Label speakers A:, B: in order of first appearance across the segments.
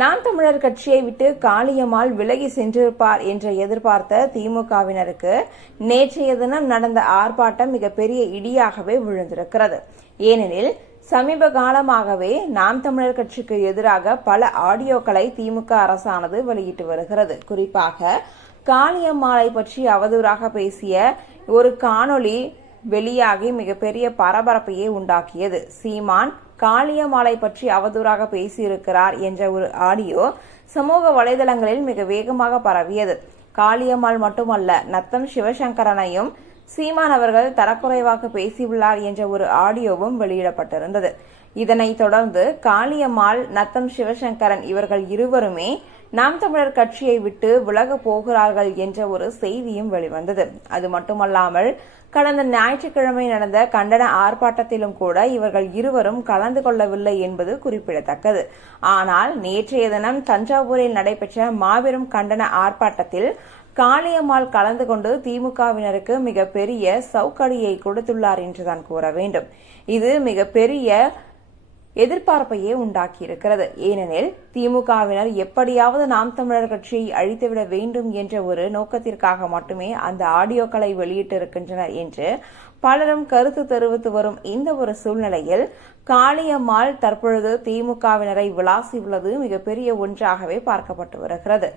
A: நாம் தமிழர் கட்சியை விட்டு காளியம்மாள் விலகி சென்றிருப்பார் என்று எதிர்பார்த்த திமுகவினருக்கு நேற்றைய தினம் நடந்த ஆர்ப்பாட்டம் மிகப்பெரிய இடியாகவே விழுந்திருக்கிறது. ஏனெனில் சமீப காலமாகவே நாம் தமிழர் கட்சிக்கு எதிராக பல ஆடியோக்களை திமுக அரசானது வெளியிட்டு வருகிறது. குறிப்பாக காளியம்மாளை பற்றி அவதூறாக பேசிய ஒரு காணொளி வெளியாகி மிகப்பெரிய பரபரப்பையே உண்டாக்கியது. சீமான் காளியமாலை பற்றி அவதூறாக பேசியிருக்கிறார் என்ற ஒரு ஆடியோ சமூக வலைதளங்களில் மிக வேகமாக பரவியது. காளியம்மாள் மட்டுமல்ல நத்தம் சிவசங்கரனையும் சீமான் அவர்கள் தரக்குறைவாக பேசியுள்ளார் என்ற ஒரு ஆடியோவும் வெளியிடப்பட்டிருந்தது. இதனைத் தொடர்ந்து காளியம்மாள் நத்தம் சிவசங்கரன் இவர்கள் இருவருமே நாம் தமிழர் கட்சியை விட்டு விலக போகிறார்கள் என்ற ஒரு செய்தியும் வெளிவந்தது. அது மட்டுமல்லாமல் கடந்த ஞாயிற்றுக்கிழமை நடந்த கண்டன ஆர்ப்பாட்டத்திலும் கூட இவர்கள் இருவரும் கலந்து கொள்ளவில்லை என்பது குறிப்பிடத்தக்கது. ஆனால் நேற்றைய தினம் தஞ்சாவூரில் நடைபெற்ற மாபெரும் கண்டன ஆர்ப்பாட்டத்தில் காளியம்மாள் கலந்து கொண்டு திமுகவினருக்கு மிகப்பெரிய சவுக்கடியை கொடுத்துள்ளார் என்றுதான் கூற வேண்டும். இது மிகப்பெரிய எதிர்பார்ப்பையே உண்டாக்கியிருக்கிறது. ஏனெனில் திமுகவினர் எப்படியாவது நாம் தமிழர் கட்சியை அழித்துவிட வேண்டும் என்ற ஒரு நோக்கத்திற்காக மட்டுமே அந்த ஆடியோக்களை வெளியிட்டிருக்கின்றனர் என்று பலரும் கருத்து தெரிவித்து வரும் இந்த ஒரு சூழ்நிலையில் காளியம்மாள் தற்பொழுது திமுகவினரை விளாசியுள்ளது மிகப்பெரிய ஒன்றாகவே பார்க்கப்பட்டு வருகிறது.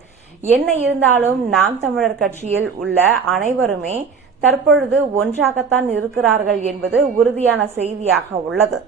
A: என்ன இருந்தாலும் நாம் தமிழர் கட்சியில் உள்ள அனைவருமே தற்பொழுது ஒன்றாகத்தான் இருக்கிறார்கள் என்பது உறுதியான செய்தியாக உள்ளது.